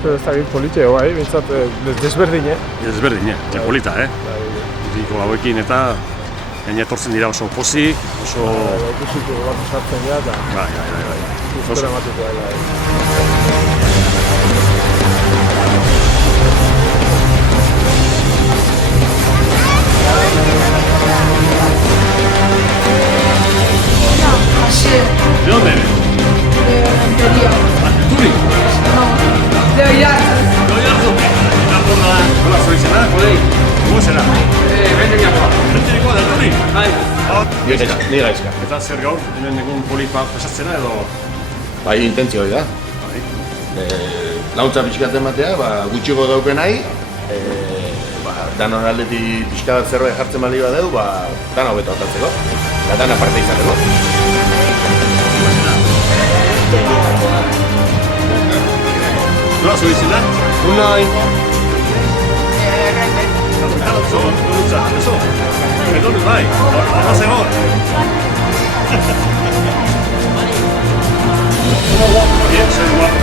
espero ez dakit politxeo, bai, bintzat desberdine. Desberdine, ja polita, Diko hauekin eta gaina etortzen dira oso pozi, oso... Ikusiko bat sartzen dira eta... Bai. Gustora emateko dela, ¿De dónde eres? De Río. ¿Turi? No, de Oiartzun. ¿De Oiartzun? Eta porra, nola zoizena, kodei? ¿Cómo será? Benteñakoa. Benteñakoa da Turi? Bai. Ni gaizka. Eta zer gaur, hemen egun polit bat pasatzena edo... Bai, intentzio hori da. Launtza pixkat ematea, gutxiko dauken nahi, danon aldetik pixka bat zerbait jartzen bali bat dugu, dana hobeto atatzeko, eta dana parte izateko. Nola zu izena? Unai! Eso, perdón, bai, hor zegor. Bien, soy guapo.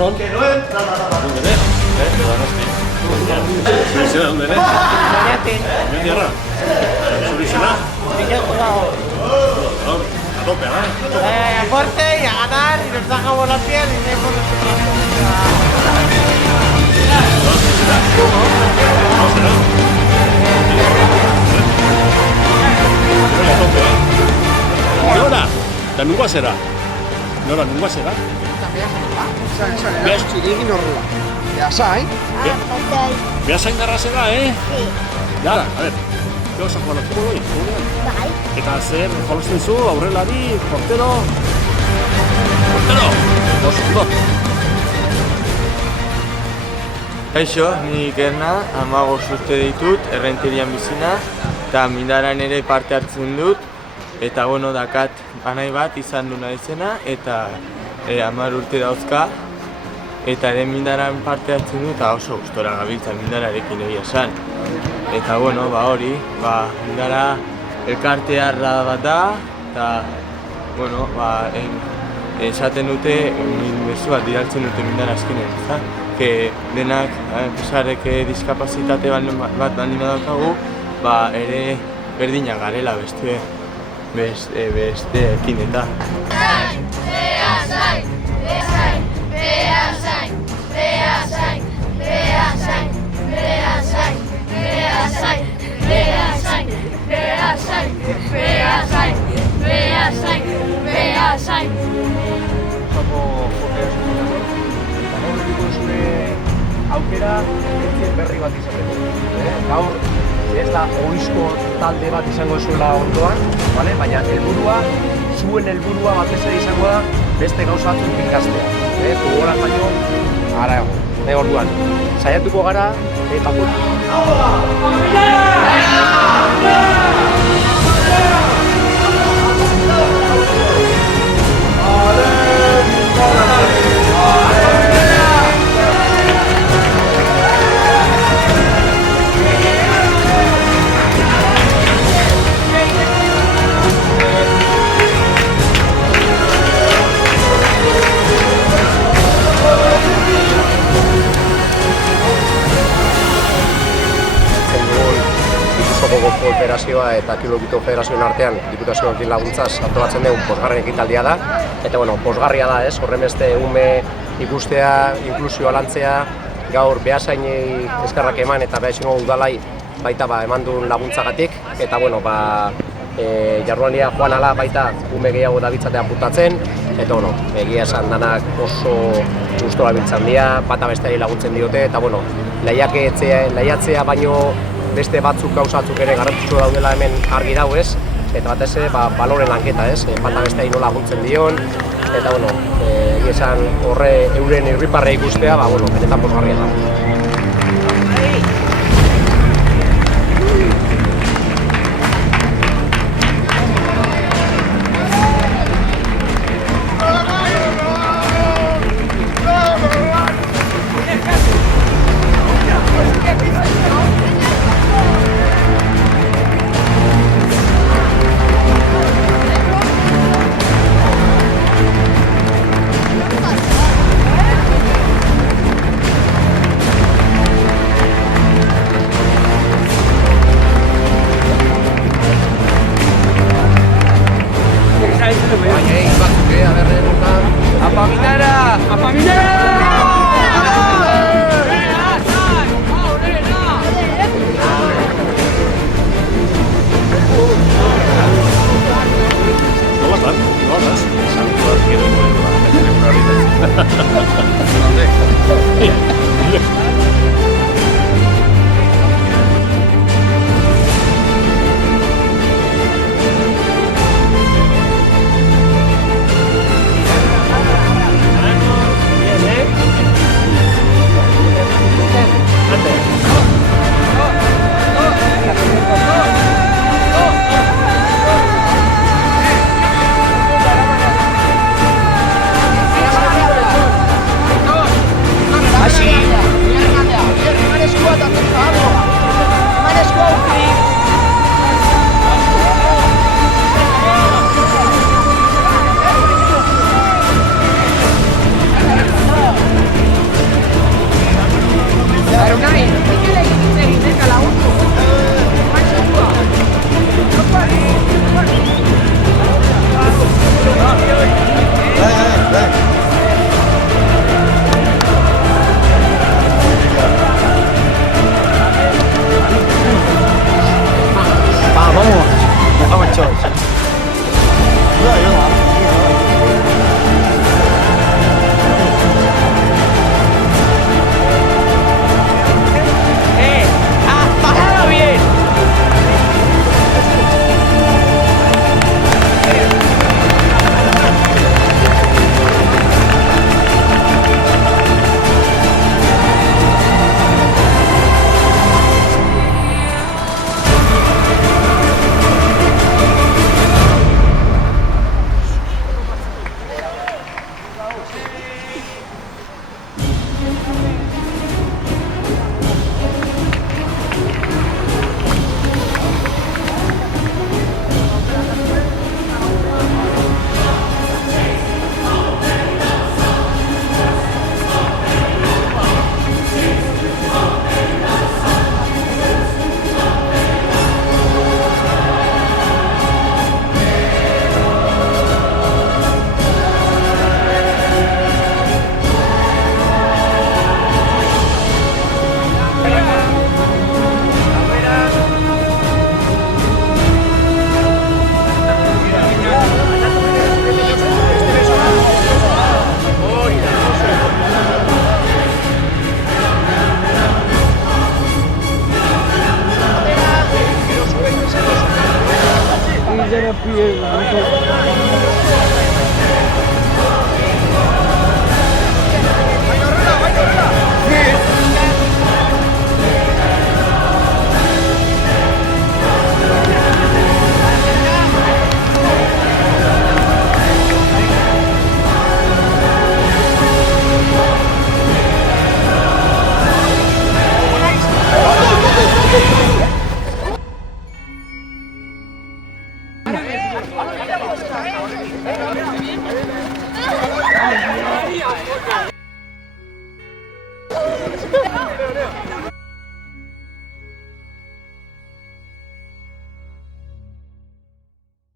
¿Dónde eres? ¿De tierra? ¿Solucionar? A tope, ¿verdad? A fuerte y a ganar y nos bajamos la piel y no hemos Nora, eta nungoa zera? Nora, nungoa zera? egin horrela. Beasain? Beasain darra zera, Yara, a ver, ¿qué vas a jugar al fútbol hoy? Bai. Eta zer jolasten zu, aurrelari, portero? Portero! Ondo. Kaixo, ni Ikerna, 15 urte ditut, Errenterian bizina, eta Mindaran ere parte hartzen dut, eta dakat anai bat izan du naizena, eta 10 urte dauzka, eta ere Mindaran parte hartzen dut, eta oso gustora gabiltza Mindararekin egia esan. Eta hori, Mindara elkartearra bat da, eta esaten dute, mezu bat diraltzen dute Mindara azkenean, ezta? Que denak, pesarek diskapazitate bat baldin badaukagu, ere berdina garela besteekin eta. Aukera entzien berri bat izateko. Gaur ez da ohizko talde bat izango zuela ondoan, baina zuen helburua batez ere izango da beste gauza batzuk ikastea. Futbolaz baino harago. Orduan, saiatuko gara eta Federazioa eta Kirolgito Federazioen artean Diputazioarekin laguntzaz antolatzen dugu posgarren ekitaldia da. Eta posgarria da, horren beste ume ikustea, inklusioa lantzea, gaur Beasainei eskerrak eman eta Beasaingo udalai baita eman duen laguntzagatik. Eta jardunaldia joan ala baita ume gehiago dabiltzatean putatzen. Eta egia esan danak oso gustora biltzen dira, bata besteari laguntzen diote. Eta lehiatzea baino beste batzuk gauzatzuk ere garrantzitsu daudela hemen argi dago eta batez ere baloren lanketa bata besteari nola laguntzen dion, eta egia esan horre euren irriparra ikustea, benetan pozgarria da.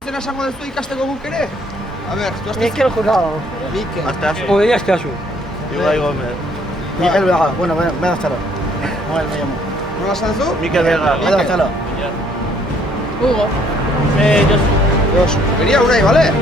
Zena esango dezu ikasteko guk ere? A ber, tu Mikel Jurado. Mikel. Podría estar su. Ibai Gómez. Miguel Vega. Bueno, ven hasta ahora. Noel me llamo. Nola esan duzu? Mikel Vega. Ven hasta ahora. Hugo. Josu. Beria urai, bale?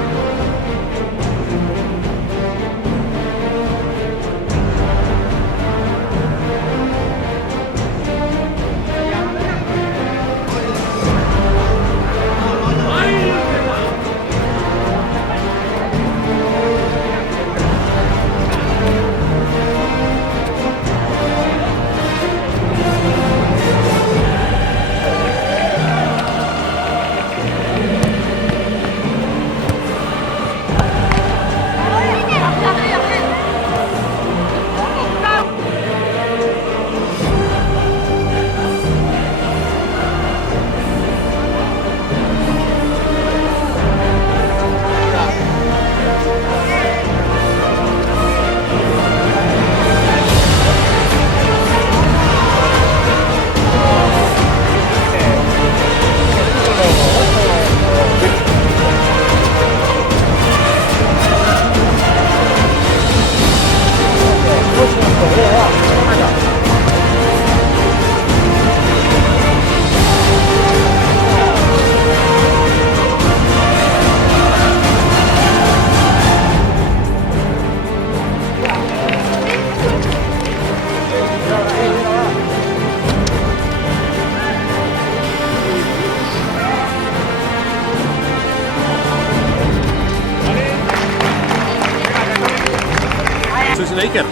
Zuizena Iker,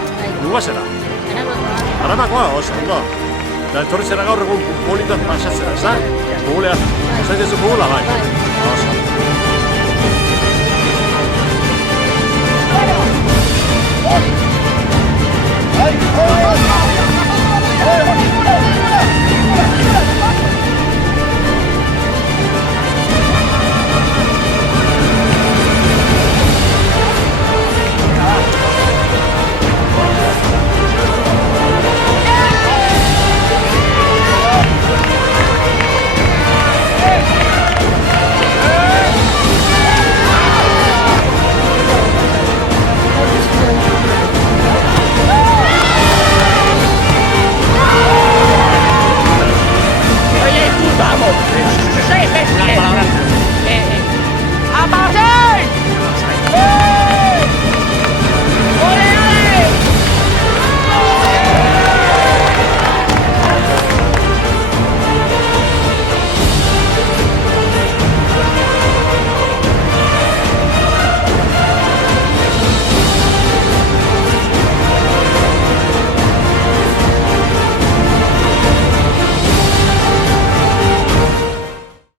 nuga zera? Aramakoa, oso, ondo. Eta etorri zera gaur egun politoak pasatzera, ez da? Pugulea, zaitezu pugula, bai. Oso.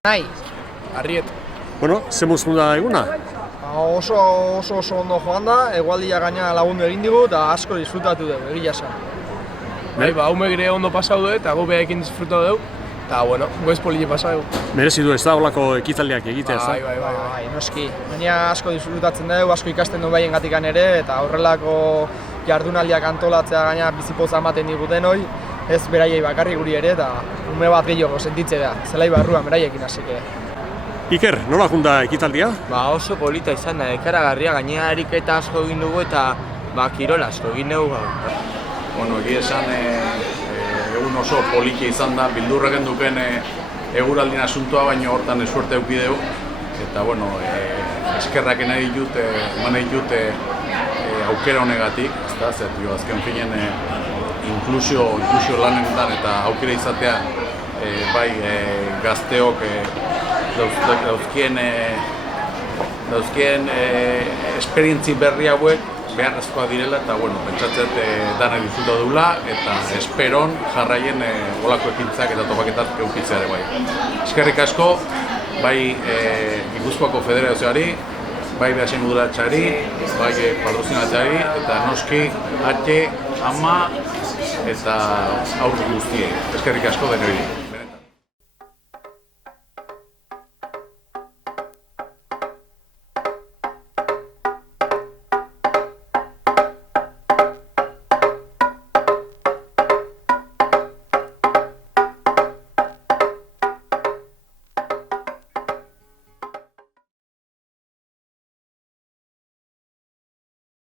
Nahi, Arriet. Bueno, ze moztu da eguna? Oso ondo joan da, egualdia gaina lagundu egin digu eta asko disfrutatu dugu, egia esan. Bai, haume gire ondo pasau du eta gu behekin disfrutatu dugu. Eta, bueno, goiz polile pasau. Merezi du ez da olako ekitaldiak egitea, ez da? Bai. Noski. Baina asko disfrutatzen dugu, asko ikasten dugu baien gatikan ere, eta horrelako jardunaldiak antolatzea gaina bizipoza ematen diguten hoi, ez beraiei bakarri guri ere, eta ume bat gehiago sentitzea, zelai barruan beraiekin hasike. Iker, nola junda ekitaldia? Oso polita izan da, ekaragarria, gainera ariketa asko egin dugu eta kirol asko egin dugu. Bueno, egia esan egun oso poliki izan da, bildurra genduken eguraldin asuntoa, baina hortan esuerte eukideu. Eta, bueno, eskerrak nahi ditut aukera honegatik, ezta, zer, azken finen inklusio lanetan eta aukera izatea bai gazteok dauzkien esperientzi berri hauek beharrezkoa direla eta bueno, pentsatzet dana disfruta dula eta esperon jarraien olako ekintzak eta topaketak eukitzea ere bai. Eskerrik asko, bai Gipuzkoako Federazioari, bai Beasain udalatxari, bai patrozinatzeari eta noski ate, ama eta aurre guztiei. Eskerrik asko denoi.